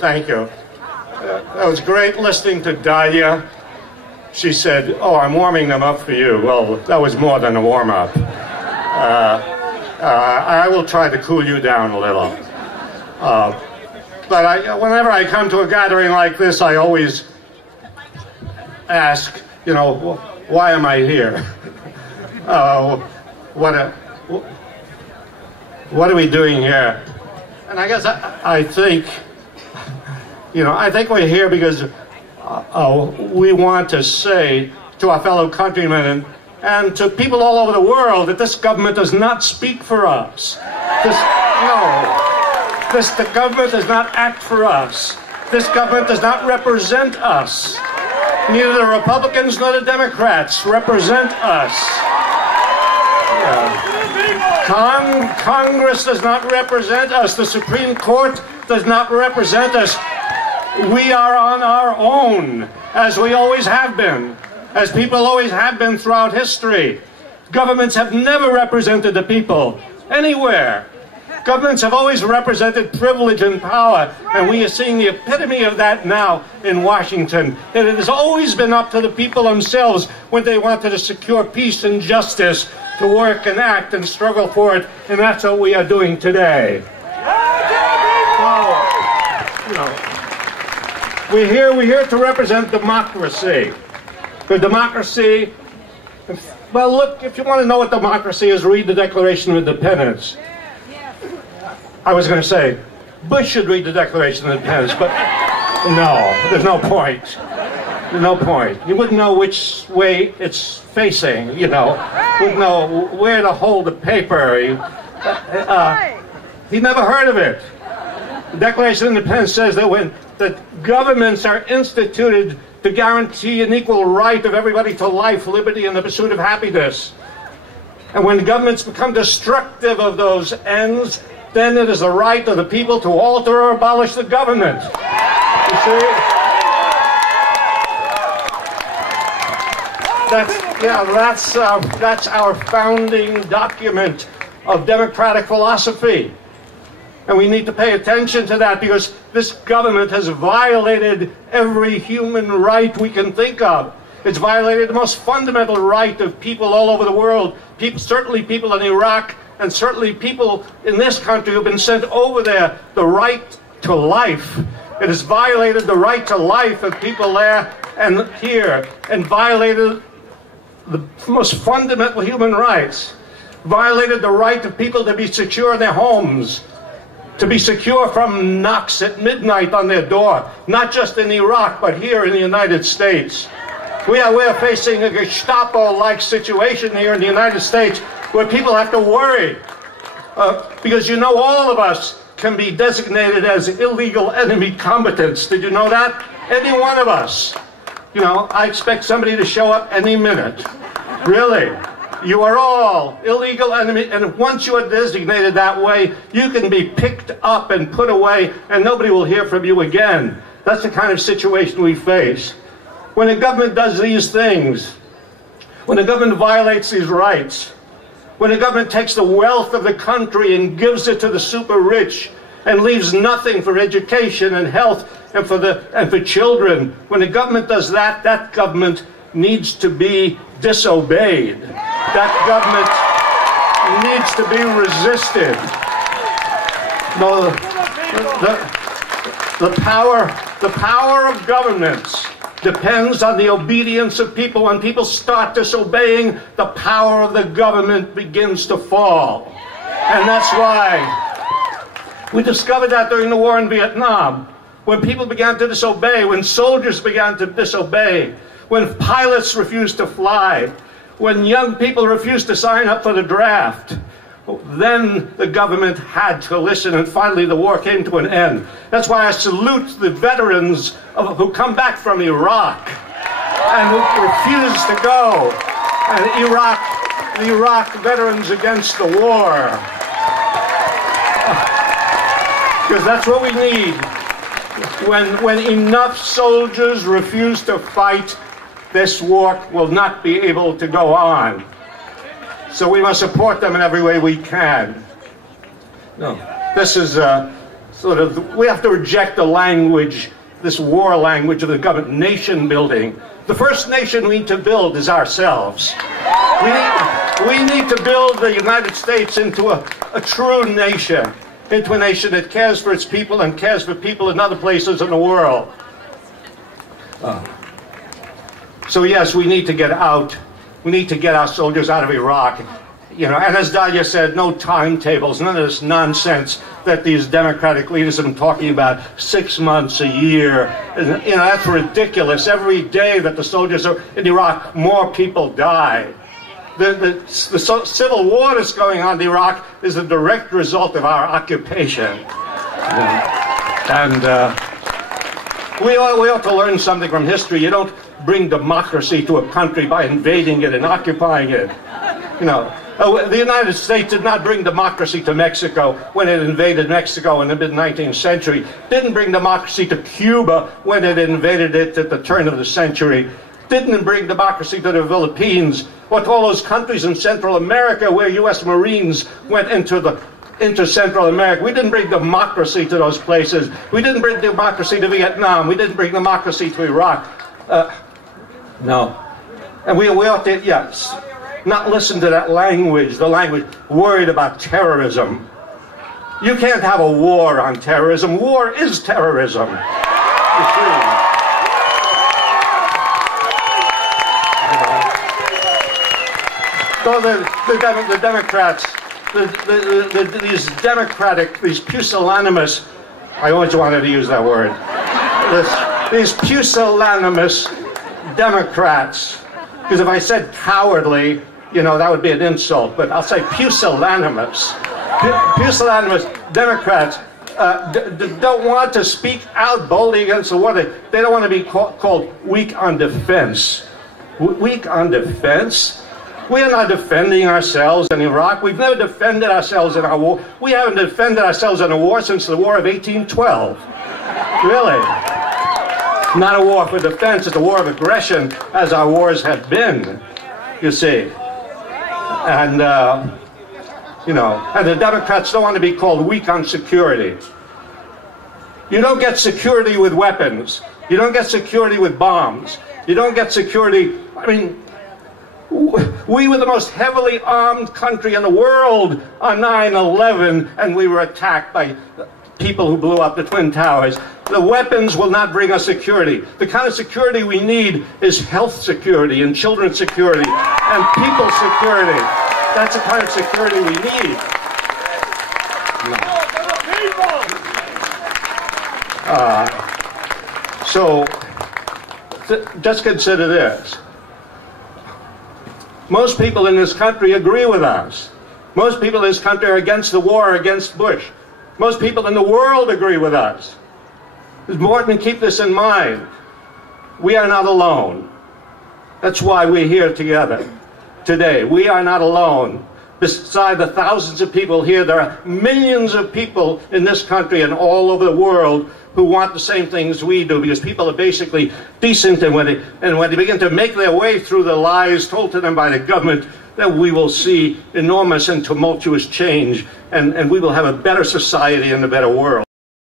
thank you. That was great listening to Dahlia. She said, "Oh, I'm warming them up for you." Well, that was more than a warm-up. I will try to cool you down a little. But whenever I come to a gathering like this, I always ask, you know, why am I here? What are we doing here? And I guess I think, you know, I think we're here because we want to say to our fellow countrymen and to people all over the world that this government does not speak for us. The government does not act for us. This government does not represent us. Neither the Republicans nor the Democrats represent us. Congress does not represent us. The Supreme Court does not represent us. We are on our own, as we always have been, as people always have been throughout history. Governments have never represented the people anywhere. Governments have always represented privilege and power, and we are seeing the epitome of that now in Washington. And it has always been up to the people themselves when they wanted to secure peace and justice to work and act and struggle for it, and that's what we are doing today. You know, we're here to represent democracy. The democracy, well, look, if you want to know what democracy is, read the Declaration of Independence. I was going to say, Bush should read the Declaration of Independence, but no, there's no point. There's no point. You wouldn't know which way it's facing, you know. Wouldn't know where to hold the paper. He never heard of it. The Declaration of Independence says that governments are instituted to guarantee an equal right of everybody to life, liberty, and the pursuit of happiness. And when governments become destructive of those ends, then it is the right of the people to alter or abolish the government. You see? That's our founding document of democratic philosophy. And we need to pay attention to that because this government has violated every human right we can think of. It's violated the most fundamental right of people all over the world, certainly people in Iraq, and certainly people in this country who've been sent over there, the right to life. It has violated the right to life of people there and here, and violated the most fundamental human rights. Violated the right of people to be secure in their homes, to be secure from knocks at midnight on their door, not just in Iraq, but here in the United States. We're facing a Gestapo-like situation here in the United States where people have to worry because, you know, all of us can be designated as illegal enemy combatants. Did you know that? Any one of us. You know, I expect somebody to show up any minute. Really. You are all illegal enemy, and once you are designated that way, you can be picked up and put away, and nobody will hear from you again. That's the kind of situation we face. When a government does these things, when a government violates these rights, when a government takes the wealth of the country and gives it to the super rich and leaves nothing for education and health and for children, when a government does that, that government needs to be disobeyed. That government needs to be resisted. No, the power of governments depends on the obedience of people. When people start disobeying, the power of the government begins to fall. And that's why we discovered that during the war in Vietnam. When people began to disobey, when soldiers began to disobey, when pilots refused to fly, when young people refused to sign up for the draft, then the government had to listen, and finally the war came to an end. That's why I salute the veterans who come back from Iraq and who refuse to go, and the Iraq veterans against the war. Because that's what we need. When enough soldiers refuse to fight, this war will not be able to go on. So we must support them in every way we can. No, this is we have to reject the language, this war language of the government, nation building. The first nation we need to build is ourselves. We need to build the United States into a true nation, into a nation that cares for its people and cares for people in other places in the world. So yes, we need to get out. We need to get our soldiers out of Iraq. You know, and as Dahlia said, no timetables, none of this nonsense that these Democratic leaders have been talking about, 6 months, a year. And, you know, that's ridiculous. Every day that the soldiers are in Iraq, more people die. The civil war that's going on in Iraq is a direct result of our occupation. And we ought to learn something from history. You don't bring democracy to a country by invading it and occupying it. You know, the United States did not bring democracy to Mexico when it invaded Mexico in the mid-19th century. Didn't bring democracy to Cuba when it invaded it at the turn of the century. Didn't bring democracy to the Philippines or to all those countries in Central America where U.S. Marines went into Central America. We didn't bring democracy to those places. We didn't bring democracy to Vietnam. We didn't bring democracy to Iraq. No. And we ought to, yes, not listen to that language, the language worried about terrorism. You can't have a war on terrorism. War is terrorism. So the Democrats, these pusillanimous, I always wanted to use that word, these pusillanimous Democrats, because if I said cowardly, you know, that would be an insult, but I'll say pusillanimous. Pusillanimous Democrats don't want to speak out boldly against the war. They don't want to be called weak on defense. Weak on defense? We are not defending ourselves in Iraq. We've never defended ourselves in our war. We haven't defended ourselves in a war since the War of 1812. Really. Not a war for defense, it's a war of aggression, as our wars have been, you see. And, you know, and the Democrats don't want to be called weak on security. You don't get security with weapons. You don't get security with bombs. You don't get security, I mean, we were the most heavily armed country in the world on 9/11, and we were attacked by people who blew up the Twin Towers. The weapons will not bring us security. The kind of security we need is health security and children's security and people's security. That's the kind of security we need. So, just consider this. Most people in this country agree with us. Most people in this country are against the war, against Bush. Most people in the world agree with us. It's important to keep this in mind. We are not alone. That's why we're here together today. We are not alone. Beside the thousands of people here, there are millions of people in this country and all over the world who want the same things we do, because people are basically decent, and when they begin to make their way through the lies told to them by the government, then we will see enormous and tumultuous change, and we will have a better society and a better world.